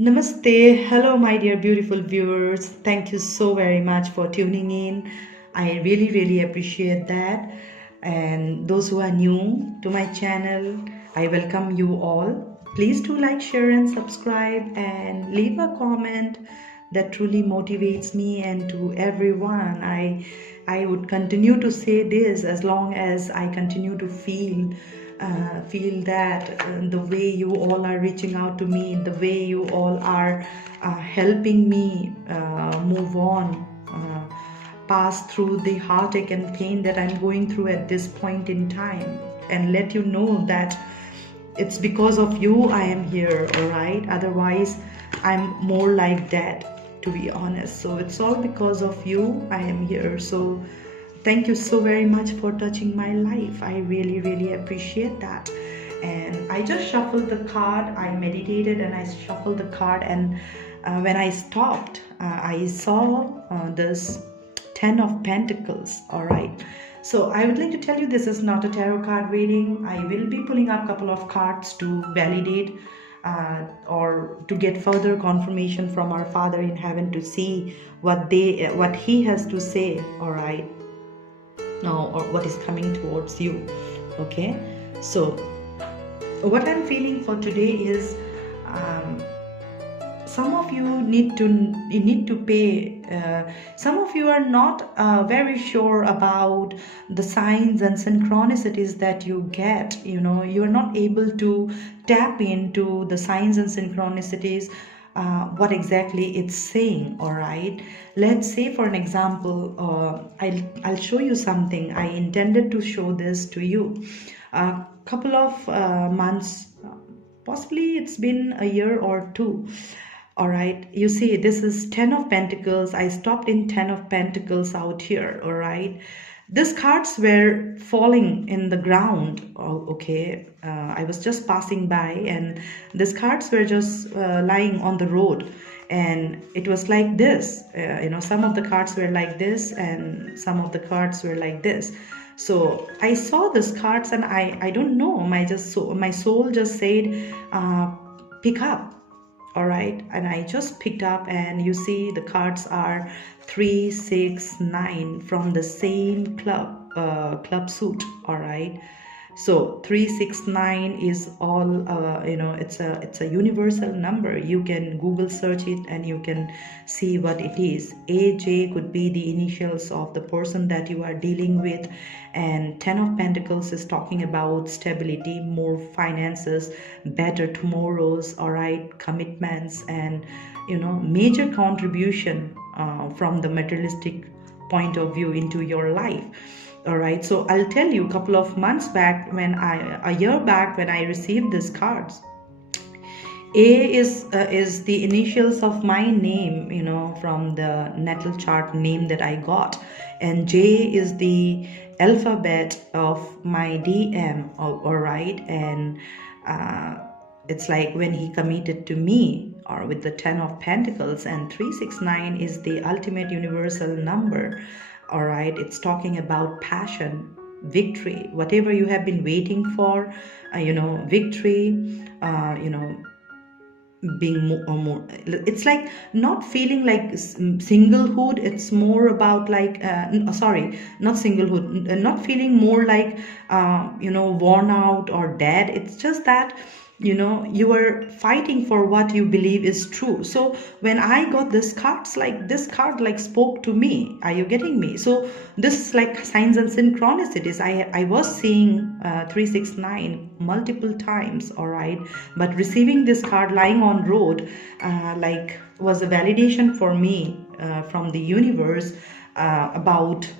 Namaste. Hello, my dear beautiful viewers. Thank you so very much for tuning in. I really appreciate that. And those who are new to my channel, I welcome you all. Please do like, share, and subscribe, and leave a comment that truly motivates me and to everyone. I would continue to say this as long as I continue to feel that the way you all are reaching out to me, the way you all are helping me move on, pass through the heartache and pain that I'm going through at this point in time, and let you know that it's because of you I am here, all right? Otherwise, I'm more like dead, to be honest. So it's all because of you I am here. So thank you so very much for touching my life. I really appreciate that. And I just shuffled the card. I meditated and I shuffled the card, and when I stopped, I saw this 10 of Pentacles. All right, so I would like to tell you, this is not a tarot card reading. I will be pulling up a couple of cards to validate or to get further confirmation from our Father in heaven, to see what he has to say, all right, now, or what is coming towards you. Okay, so what I'm feeling for today is some of you need to pay. Some of you are not very sure about the signs and synchronicities that you get. You know, you are not able to tap into the signs and synchronicities, what exactly it's saying. All right, let's say for an example, I'll show you something. I intended to show this to you a couple of months, possibly it's been a year or two. All right, you see, this is 10 of Pentacles. I stopped in 10 of Pentacles out here. All right, these cards were falling in the ground. Oh, okay, I was just passing by, and these cards were just lying on the road, and it was like this. Some of the cards were like this, and some of the cards were like this. So I saw these cards, and I don't know, my soul just said, pick up. All right, and I just picked up, and you see the cards are 3, 6, 9 from the same club suit. All right, so 3, 6, 9 is all it's a universal number. You can Google search it and you can see what it is. AJ could be the initials of the person that you are dealing with, and 10 of Pentacles is talking about stability, more finances, better tomorrows, all right, commitments, and major contribution from the materialistic point of view into your life. All right, so I'll tell you, a couple of months back, a year back, when I received these cards, A is the initials of my name, from the natal chart name that I got, and J is the alphabet of my DM. All right, and it's like when he committed to me, or with the 10 of Pentacles, and 369 is the ultimate universal number. All right, it's talking about passion, victory, whatever you have been waiting for, victory, being more, it's like not feeling like singlehood. It's more about like sorry, not singlehood, not feeling more like worn out or dead. It's just that you are fighting for what you believe is true. So when I got this cards, like this card like spoke to me. Are you getting me? So this is like signs and synchronicities. I was seeing 369 multiple times. All right, but receiving this card lying on road like was a validation for me from the universe about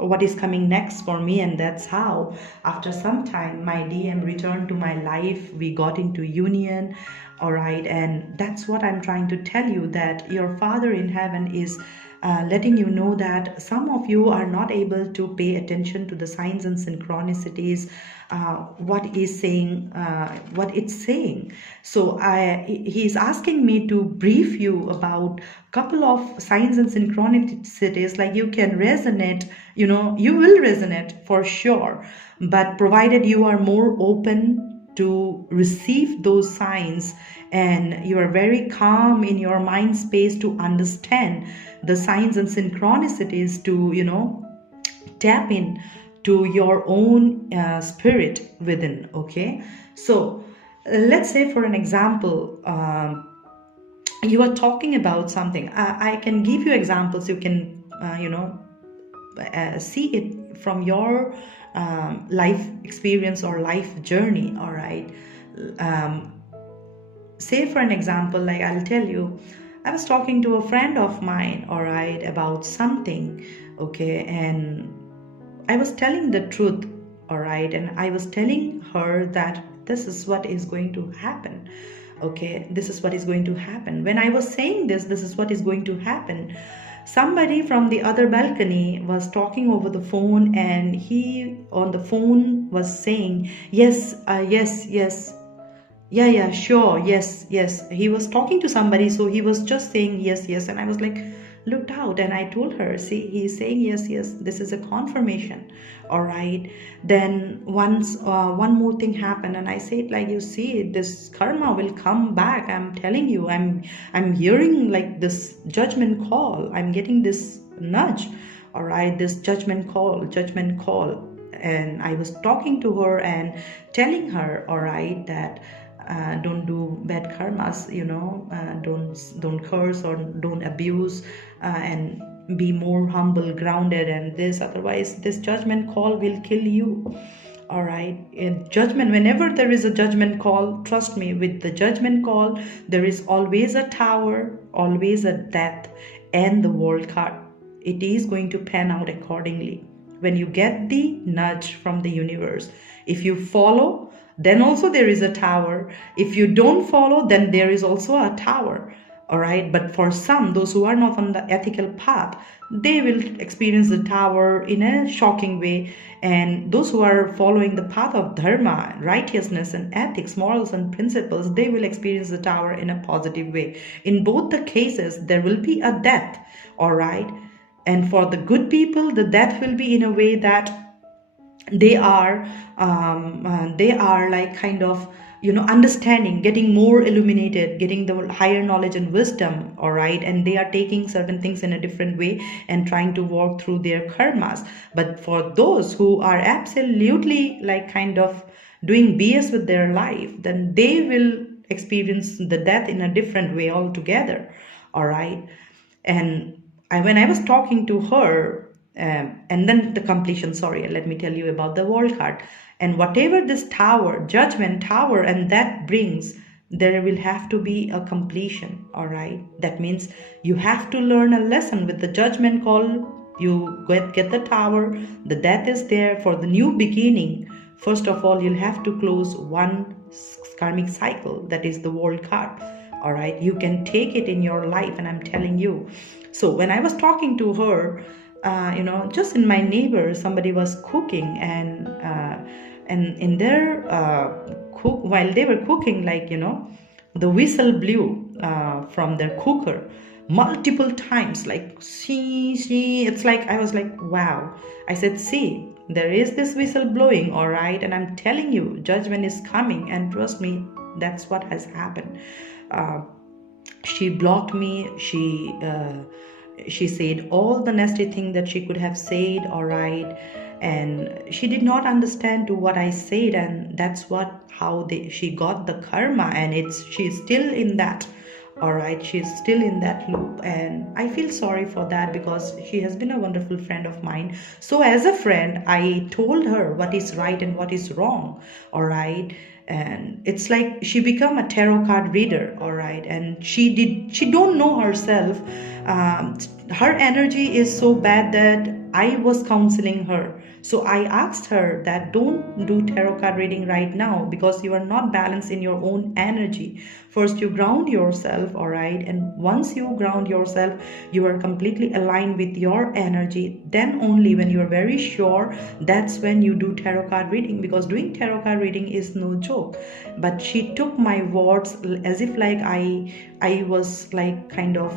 what is coming next for me. And that's how, after some time, my DM returned to my life. We got into union. All right, and that's what I'm trying to tell you, that your Father in heaven is letting you know that some of you are not able to pay attention to the signs and synchronicities, what is saying, what it's saying. So he's asking me to brief you about a couple of signs and synchronicities, like you can resonate, you will resonate for sure, but provided you are more open to receive those signs, and you are very calm in your mind space to understand the signs and synchronicities, to tap in to your own spirit within. Okay, so let's say for an example, you are talking about something. I can give you examples. You can see it from your life experience or life journey. All right, say for an example, like I'll tell you, I was talking to a friend of mine, all right, about something. Okay, and I was telling the truth, all right, and I was telling her that this is what is going to happen. Okay, this is what is going to happen. When I was saying this is what is going to happen, somebody from the other balcony was talking over the phone, and he on the phone was saying, yes, yes, yeah, sure, yes. He was talking to somebody, so he was just saying yes. And I was like, looked out, and I told her, see, he's saying yes, this is a confirmation. All right, then once one more thing happened, and I said, like, you see, this karma will come back. I'm telling you, I'm hearing like this judgment call. I'm getting this nudge. All right, this judgment call. And I was talking to her and telling her, all right, that don't do bad karmas, don't curse or don't abuse, and be more humble, grounded, and this, otherwise this judgment call will kill you. All right, in judgment, whenever there is a judgment call, trust me, with the judgment call there is always a tower, always a death, and the world card. It is going to pan out accordingly when you get the nudge from the universe. If you follow, then also there is a tower. If you don't follow, then there is also a tower. All right, but for some, those who are not on the ethical path, they will experience the tower in a shocking way. And those who are following the path of dharma, righteousness and ethics, morals and principles, they will experience the tower in a positive way. In both the cases, there will be a death. All right, and for the good people, the death will be in a way that they are like kind of understanding, getting more illuminated, getting the higher knowledge and wisdom. All right, and they are taking certain things in a different way and trying to walk through their karmas. But for those who are absolutely like kind of doing BS with their life, then they will experience the death in a different way altogether. All right, and when I was talking to her, and then the completion, sorry, let me tell you about the world card. And whatever this tower, judgment tower, and that brings, there will have to be a completion. All right, that means you have to learn a lesson with the judgment call. You get the tower, the death is there for the new beginning. First of all, you'll have to close one karmic cycle, that is the world card. All right, you can take it in your life, and I'm telling you. So when I was talking to her, just in my neighbor, somebody was cooking, and in their cook, while they were cooking, like the whistle blew from their cooker multiple times, like see. It's like I was like, wow. I said, see, there is this whistle blowing, all right, and I'm telling you, judgment is coming, and trust me, that's what has happened. She blocked me. She said all the nasty thing that she could have said, all right, and she did not understand to what I said, and that's how she got the karma, and she's still in that. All right, she's still in that loop, and I feel sorry for that, because she has been a wonderful friend of mine. So as a friend, I told her what is right and what is wrong. All right, and it's like she become a tarot card reader. All right, and she don't know herself. Her energy is so bad that I was counseling her. So I asked her that don't do tarot card reading right now, because you are not balanced in your own energy. First you ground yourself, all right, and once you ground yourself, you are completely aligned with your energy. Then only when you are very sure, that's when you do tarot card reading, because doing tarot card reading is no joke. But she took my words as if like I was like kind of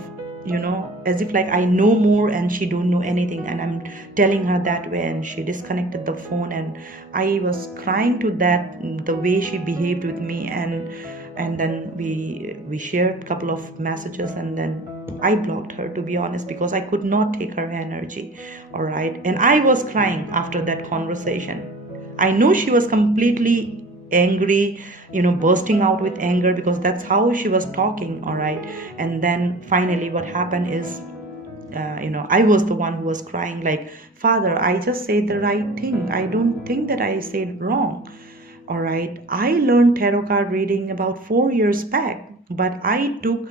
as if like I know more and she don't know anything, and I'm telling her that way, and she disconnected the phone, and I was crying to that, the way she behaved with me. And then we shared a couple of messages, and then I blocked her, to be honest, because I could not take her energy. All right, and I was crying after that conversation. I know she was completely angry, bursting out with anger, because that's how she was talking. All right, and then finally what happened is, I was the one who was crying, like, Father, I just said the right thing. I don't think that I said wrong. All right, I learned tarot card reading about 4 years back, but I took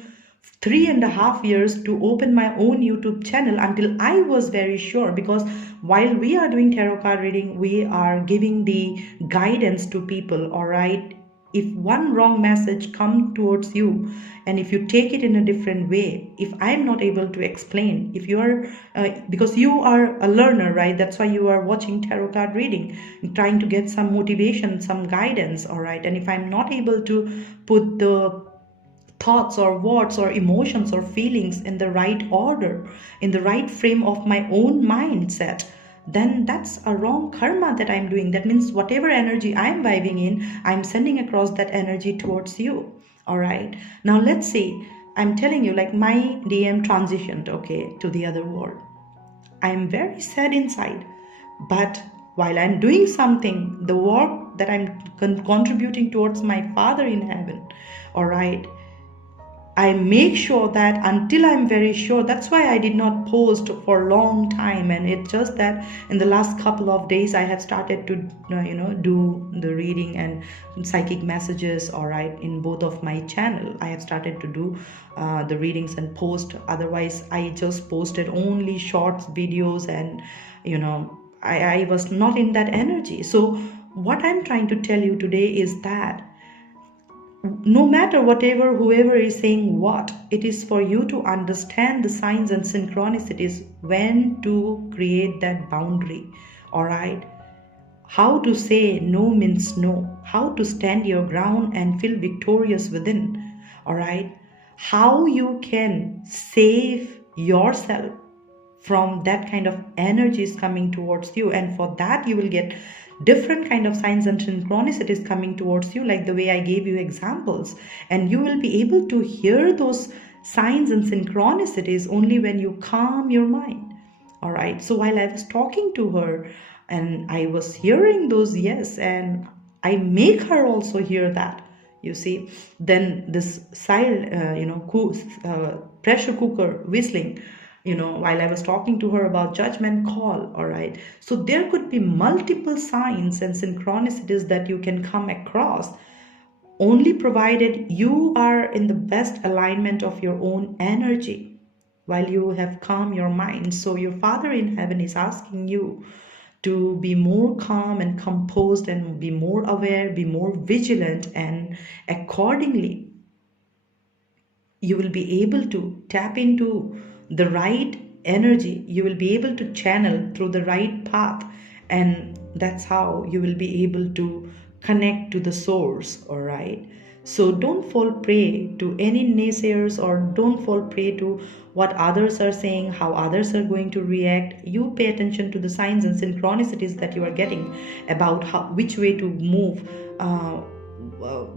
3.5 years to open my own YouTube channel until I was very sure. Because while we are doing tarot card reading, we are giving the guidance to people. All right, if one wrong message come towards you, and if you take it in a different way, if I am not able to explain, if you are because you are a learner, right? That's why you are watching tarot card reading, trying to get some motivation, some guidance. All right, and if I'm not able to put the thoughts or words or emotions or feelings in the right order, in the right frame of my own mindset, then that's a wrong karma that I'm doing. That means whatever energy I'm vibing in, I'm sending across that energy towards you. All right, now let's see, I'm telling you, like, my DM transitioned, okay, to the other world. I'm very sad inside, but while I'm doing something, the work that I'm contributing towards my Father in heaven, all right, I make sure that until I'm very sure. That's why I did not post for a long time, and it's just that in the last couple of days I have started to do the reading and psychic messages. All right, in both of my channel I have started to do the readings and post. Otherwise I just posted only shorts videos, and I was not in that energy. So what I'm trying to tell you today is that no matter whatever, whoever is saying what, it is for you to understand the signs and synchronicities, when to create that boundary. All right, how to say no means no, how to stand your ground and feel victorious within. All right, how you can save yourself from that kind of energies coming towards you, and for that you will get different kind of signs and synchronicities coming towards you, like the way I gave you examples, and you will be able to hear those signs and synchronicities only when you calm your mind. All right, so while I was talking to her and I was hearing those, yes, and I make her also hear that, you see, then this pressure cooker whistling, while I was talking to her about judgment call. All right, so there could be multiple signs and synchronicities that you can come across, only provided you are in the best alignment of your own energy, while you have calm your mind. So your Father in heaven is asking you to be more calm and composed, and be more aware, be more vigilant, and accordingly you will be able to tap into the right energy. You will be able to channel through the right path, and that's how you will be able to connect to the source. All right, so don't fall prey to any naysayers, or don't fall prey to what others are saying, how others are going to react. You pay attention to the signs and synchronicities that you are getting about which way to move,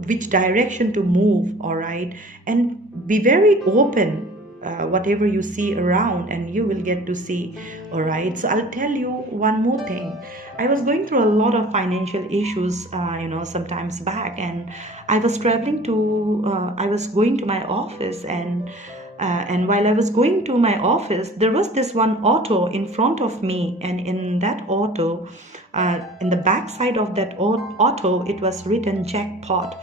which direction to move. All right, and be very open, whatever you see around, and you will get to see. All right, so I'll tell you one more thing. I was going through a lot of financial issues sometimes back, and I was traveling to I was going to my office, and while I was going to my office, there was this one auto in front of me, and in that auto, in the back side of that auto, it was written jackpot.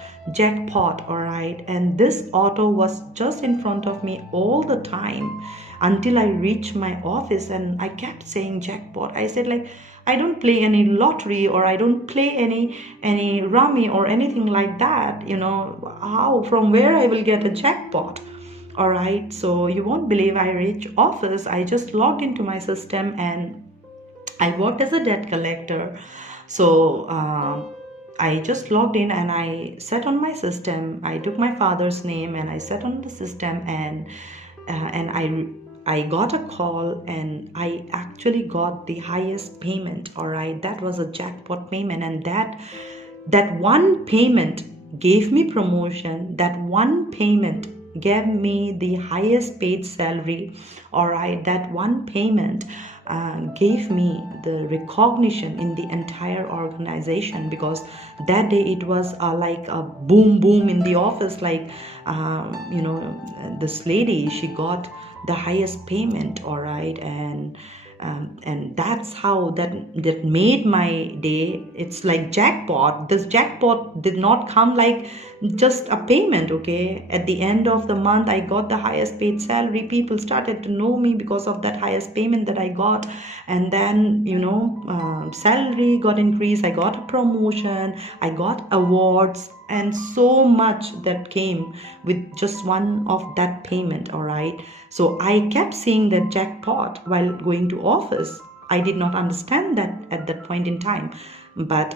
All right, and this auto was just in front of me all the time until I reached my office, and I kept saying jackpot. I said, like, I don't play any lottery, or I don't play any rummy or anything like that. How, from where I will get a jackpot? All right, so you won't believe, I reached office, I just logged into my system, and I worked as a debt collector. So I just logged in, and I sat on my system. I took my father's name and I sat on the system, and and I got a call, and I actually got the highest payment. All right, that was a jackpot payment, and that one payment gave me promotion. That one payment gave me the highest paid salary. All right, that one payment gave me the recognition in the entire organization, because that day it was like a boom boom in the office, like this lady, she got the highest payment. All right, and that's how that made my day. It's like jackpot. This jackpot did not come like just a payment. Okay, at the end of the month I got the highest paid salary. People started to know me because of that highest payment that I got. And then salary got increased, I got a promotion, I got awards, and so much that came with just one of that payment. All right, so I kept seeing that jackpot while going to office. I did not understand that at that point in time, but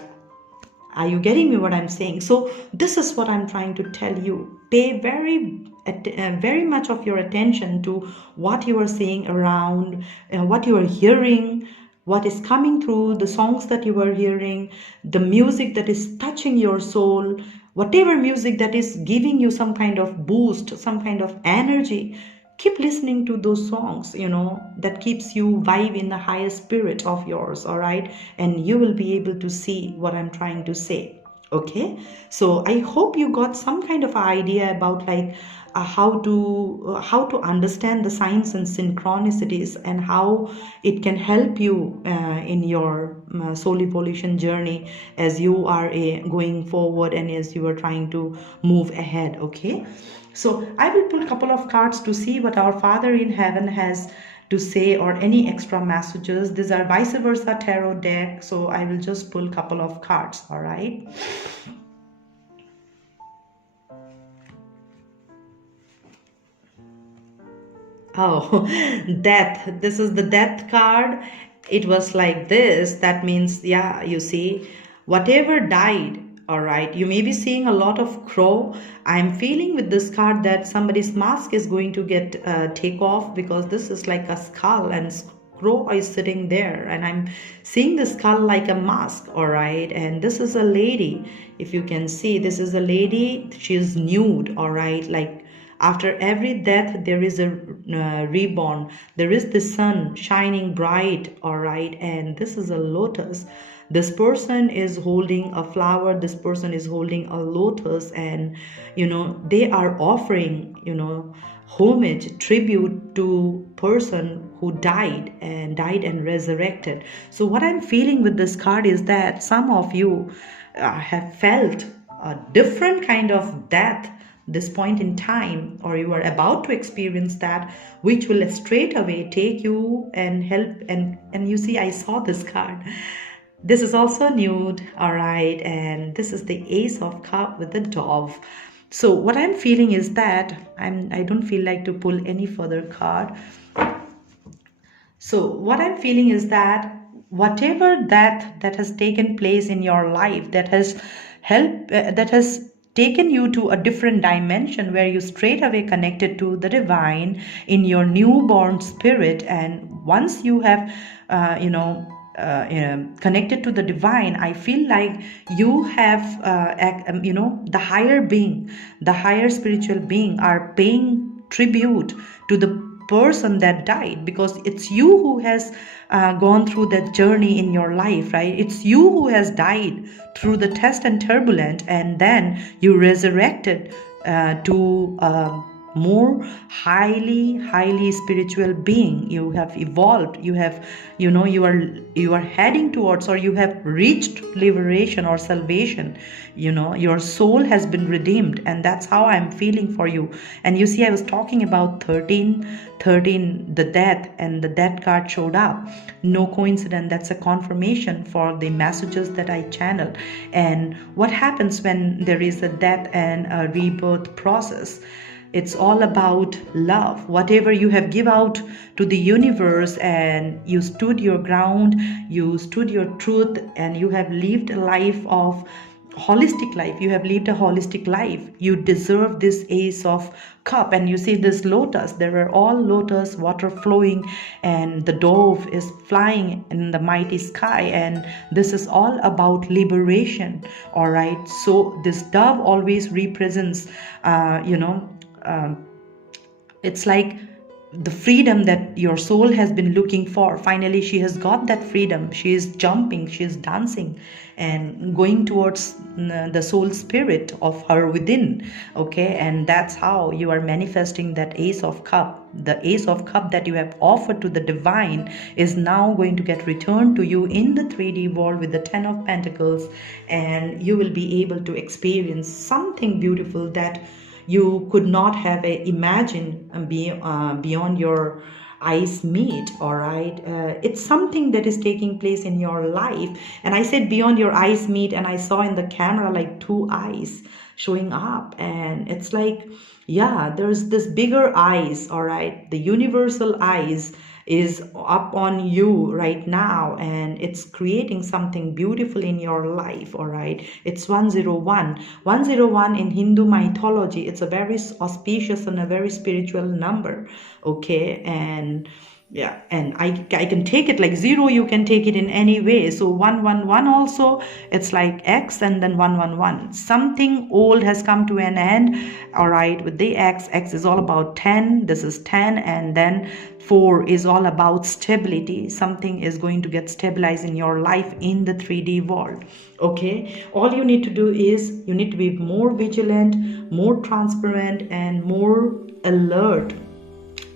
are you getting me what I'm saying? So this is what I'm trying to tell you. Pay very much of your attention to what you are seeing around, what you are hearing, what is coming through, the songs that you are hearing, the music that is touching your soul, whatever music that is giving you some kind of boost, some kind of energy. Keep listening to those songs, that keeps you vibe in the highest spirit of yours. All right, and you will be able to see what I'm trying to say. Okay, so I hope you got some kind of idea about like how to understand the signs and synchronicities, and how it can help you in your soul evolution journey as you are going forward, and as you are trying to move ahead. Okay, so I will pull a couple of cards to see what our Father in Heaven has to say, or any extra messages. These are vice versa tarot deck, so I will just pull a couple of cards. All right. Oh, death. This is the death card. It was like this. That means, yeah, you see, whatever died. All right, you may be seeing a lot of crow. I'm feeling with this card that somebody's mask is going to get take off, because this is like a skull and crow is sitting there, and I'm seeing the skull like a mask. All right, and this is a lady. If you can see, this is a lady. She is nude. All right, like after every death there is a reborn. There is the sun shining bright. All right, and this is a lotus. This person is holding a flower, this person is holding a lotus, and they are offering homage, tribute to person who died and resurrected. So what I'm feeling with this card is that some of you have felt a different kind of death this point in time, or you are about to experience that, which will straight away take you and help. And you see, I saw this card. This is also nude. All right, and this is the Ace of Cup with the dove. So what I'm feeling is that I don't feel like to pull any further card. So what I'm feeling is that whatever that has taken place in your life, that has helped, that has taken you to a different dimension, where you straight away connected to the divine in your newborn spirit. And once you have connected to the divine, I feel like you have the higher being, the higher spiritual being are paying tribute to the person that died, because it's you who has gone through that journey in your life, right? It's you who has died through the test and turbulent, and then you resurrected to more highly spiritual being. You have evolved, you have you are heading towards, or you have reached liberation or salvation. Your soul has been redeemed, and that's how I'm feeling for you. And you see, I was talking about 13, the death, and the death card showed up. No coincidence, that's a confirmation for the messages that I channel. And what happens when there is a death and a rebirth process? It's all about love. Whatever you have give out to the universe, and you stood your ground, you stood your truth, and you have lived a life of holistic life. You have lived a holistic life. You deserve this Ace of Cup. And you see this lotus, there are all lotus, water flowing, and the dove is flying in the mighty sky, and this is all about liberation. All right, so this dove always represents it's like the freedom that your soul has been looking for. Finally, she has got that freedom. She is jumping, she is dancing and going towards the soul spirit of her within. Okay, and that's how you are manifesting that Ace of Cup. The Ace of Cup that you have offered to the divine is now going to get returned to you in the 3D world with the 10 of Pentacles, and you will be able to experience something beautiful that you could not have imagined beyond your eyes meet. All right, it's something that is taking place in your life. And I said beyond your eyes meet, and I saw in the camera like 2 eyes showing up, and it's like, yeah, there's this bigger eyes. All right, the universal eyes is up on you right now, and it's creating something beautiful in your life. All right, it's 101 in Hindu mythology. It's a very auspicious and a very spiritual number. Okay, and yeah, and I can take it like 0, you can take it in any way. So 111 also, it's like X and then 111. Something old has come to an end. All right, with the X is all about 10. This is 10, and then 4 is all about stability. Something is going to get stabilized in your life in the 3D world. Okay, all you need to do is you need to be more vigilant, more transparent, and more alert,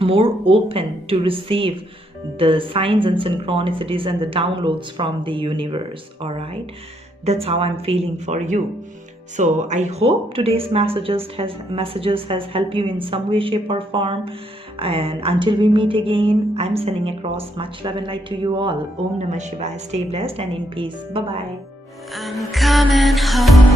more open to receive the signs and synchronicities and the downloads from the universe. All right, that's how I'm feeling for you. So I hope today's messages has helped you in some way, shape, or form. And until we meet again, I'm sending across much love and light to you all. Om Namah Shivaya. Stay blessed and in peace. Bye bye. I'm coming home.